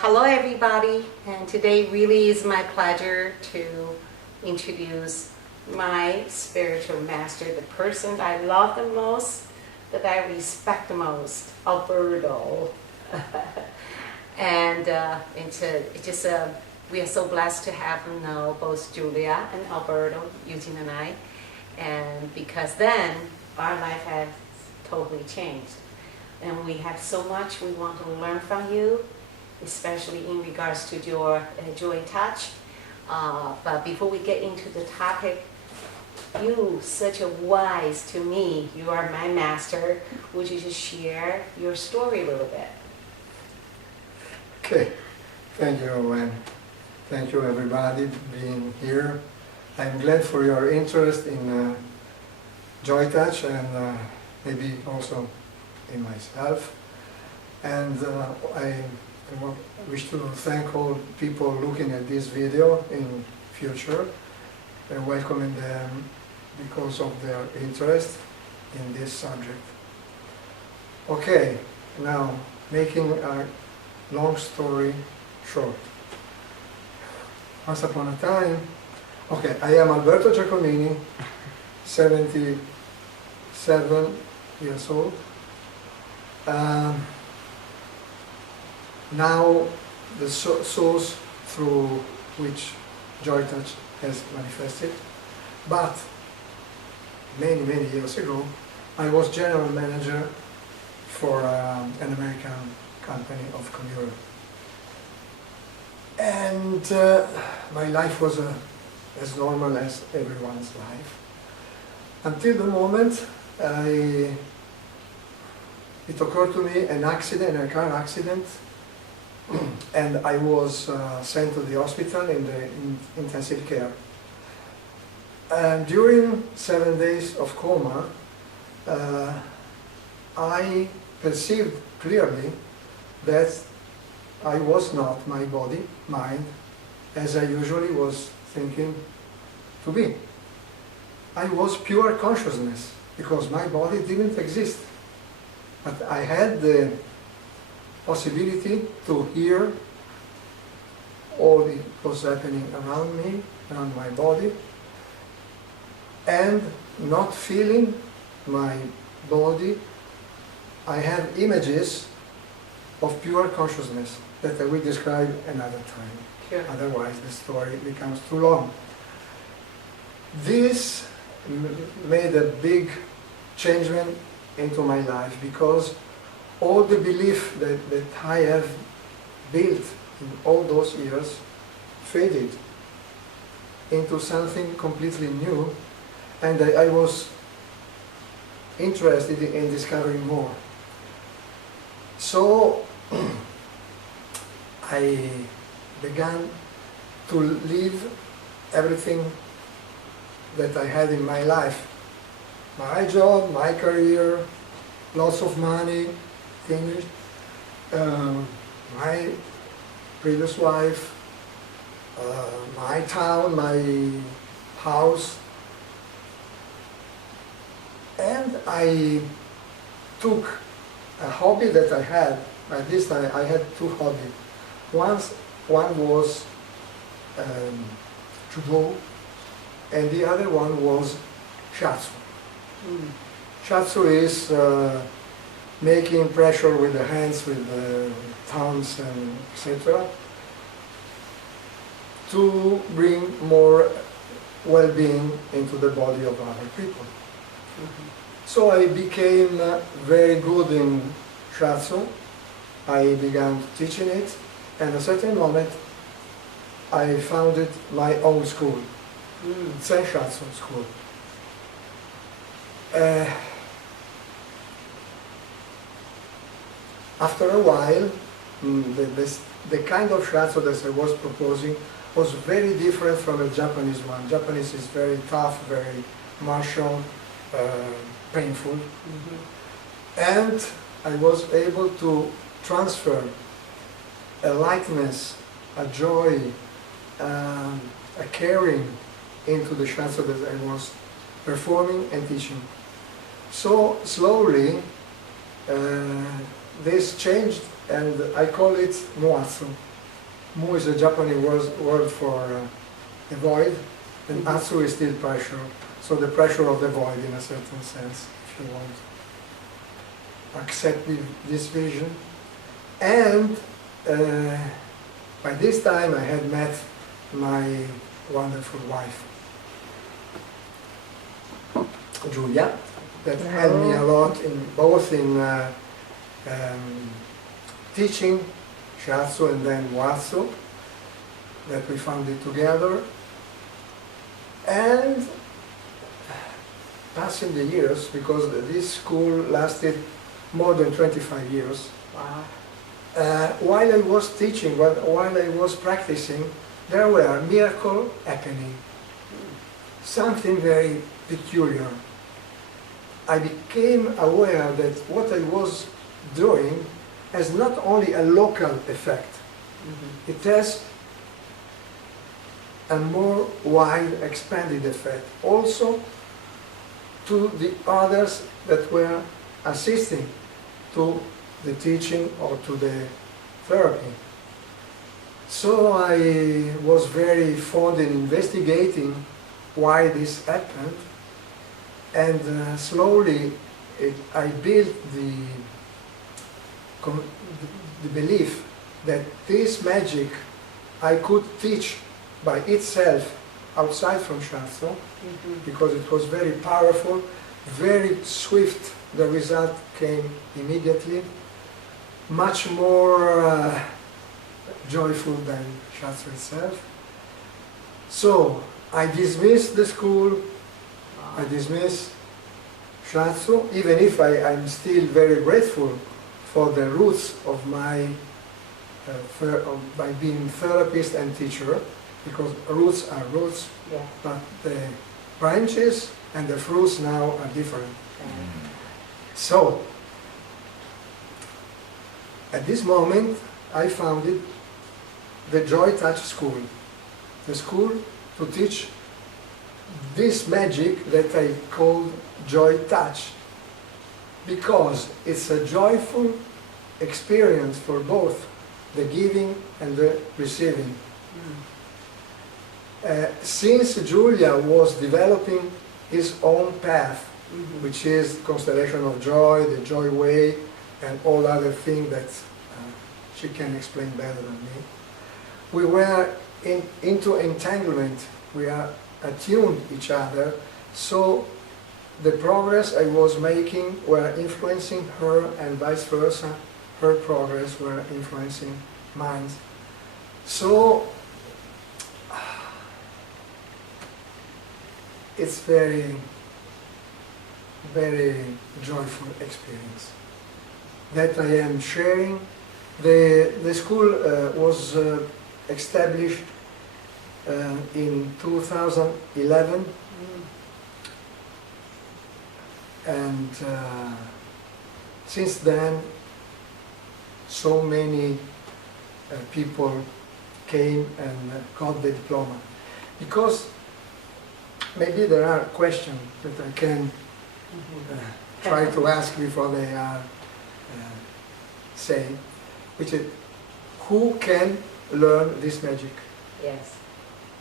Hello everybody, and today really is my pleasure to introduce my spiritual master, the person I love the most, that I respect the most, Alberto. And we are so blessed to have know both Julia and Alberto, Eugene and I, and because then our life has totally changed. And we have so much we want to learn from you, especially in regards to your Joytouch. But before we get into the topic, you, such a wise to me, you are my master. Would you just share your story a little bit? Okay, thank you, and thank you everybody being here. I'm glad for your interest in Joytouch and maybe also in myself. And I wish to thank all people looking at this video in future and welcoming them because of their interest in this subject. Okay, now making a long story short. Once upon a time, okay, I am Alberto Giacomini, 77 years old. Now the source through which Joytouch has manifested, but many years ago I was general manager for an American company of commuter, and my life was as normal as everyone's life until the moment it occurred to me a car accident, and I was sent to the hospital in the intensive care. And during 7 days of coma, I perceived clearly that I was not my body, mind, as I usually was thinking to be. I was pure consciousness, because my body didn't exist. But I had the possibility to hear all that was happening around me, around my body, and not feeling my body. I have images of pure consciousness that I will describe another time. Sure. Otherwise the story becomes too long. This made a big changement into my life, because all the belief that I have built in all those years faded into something completely new, and I was interested in discovering more. So I began to leave everything that I had in my life. My job, my career, lots of money, finished. My previous wife, my town, my house. And I took a hobby that I had. At this time I had two hobbies. One was judo, and the other one was shiatsu. Shiatsu is making pressure with the hands, with the thumbs, and etc., to bring more well-being into the body of other people. So I became very good in shiatsu. I began teaching it, and at a certain moment I founded my own school, Shiatsu School. After a while, the kind of shiatsu that I was proposing was very different from a Japanese one. Japanese is very tough, very martial, painful. And I was able to transfer a lightness, a joy, a caring into the shiatsu that I was performing and teaching. So slowly this changed, and I call it muatsu. Mu is a Japanese word for the void, and atsu is still pressure. So the pressure of the void in a certain sense, if you want to accept this vision. And by this time I had met my wonderful wife, Julia, that helped me a lot in both in teaching shiatsu and then watsu, that we found it together. And passing the years, because this school lasted more than 25 years. Wow. While I was teaching, while I was practicing, there were miracles happening. Something very peculiar. I became aware that what I was doing has not only a local effect, it has a more wide, expanded effect also to the others that were assisting to the teaching or to the therapy. So I was very fond in investigating why this happened, and slowly I built the belief that this magic I could teach by itself outside from shiatsu, because it was very powerful, very swift. The result came immediately, much more joyful than shiatsu itself. So I dismissed the school, I dismissed shiatsu, even if I'm still very grateful for the roots of my by being therapist and teacher, because roots are roots, Yeah. but the branches and the fruits now are different. So, at this moment, I founded the Joytouch School, the school to teach this magic that I called Joytouch, because it's a joyful experience for both the giving and the receiving. Since Julia was developing his own path, which is constellation of joy, the joy way, and all other things that she can explain better than me, we were into entanglement. We are attuned each other, so the progress I was making were influencing her, and vice versa. Her progress were influencing mine. So it's very, very joyful experience that I am sharing. The school was established in 2011, and since then so many people came and got the diploma. Because maybe there are questions that I can try to ask before they are saying, which is, who can learn this magic? Yes.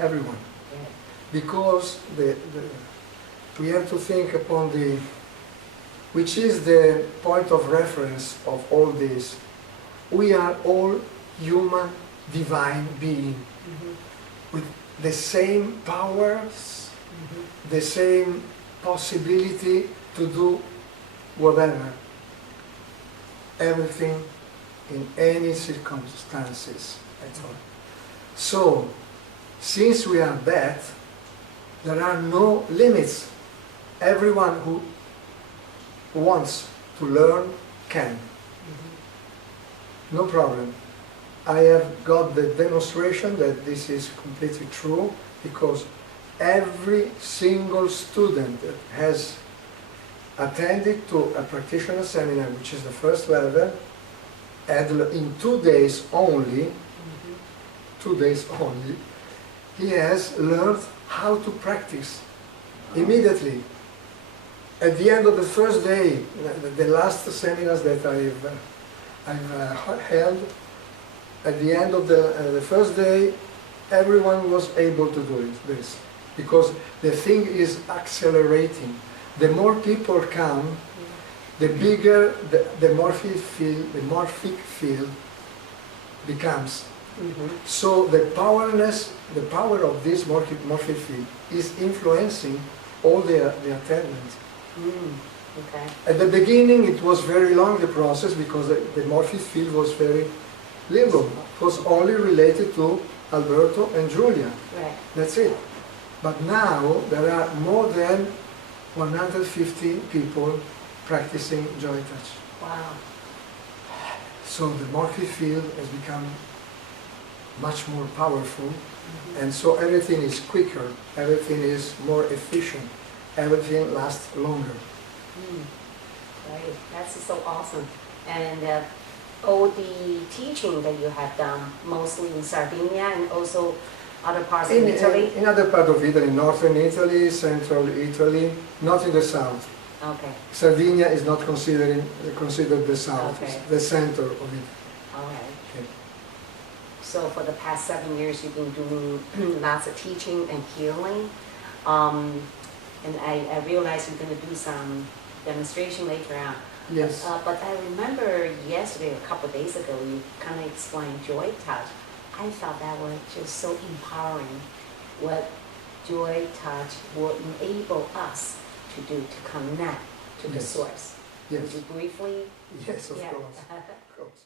Everyone. Yes. Because we have to think upon which is the point of reference of all this. We are all human, divine beings with the same powers, the same possibility to do whatever, everything in any circumstances at all. So, since we are that, there are no limits. Everyone who wants to learn can. No problem. I have got the demonstration that this is completely true, because every single student that has attended to a practitioner seminar, which is the first level, in 2 days only, 2 days only, he has learned how to practice immediately. At the end of the first day, the last seminars that I've I've held. At the end of the first day, everyone was able to do this, because the thing is accelerating. The more people come, the bigger the morphic field becomes. So the power of this morphic field is influencing all the attendants. Okay. At the beginning it was very long, the process, because the morphic field was very little. It was only related to Alberto and Julia. Right. That's it. But now there are more than 150 people practicing Joytouch. Wow. So the morphic field has become much more powerful, and so everything is quicker, everything is more efficient, everything lasts longer. Right, that's so awesome. And all the teaching that you have done, mostly in Sardinia and also other parts of Italy? In other part of Italy, northern Italy, central Italy, not in the south. Okay. Sardinia is not considered the south, Okay. it's the center of it. All right. Okay. So for the past 7 years, you've been doing lots of teaching and healing. And I realize you're going to do some demonstration later on. Yes. But I remember yesterday, a couple of days ago, you kind of explained Joytouch. I thought that was just so empowering, what Joytouch will enable us to do, to connect to the Yes. source. Yes. Would you briefly? Yes, of Yeah. course. Of course.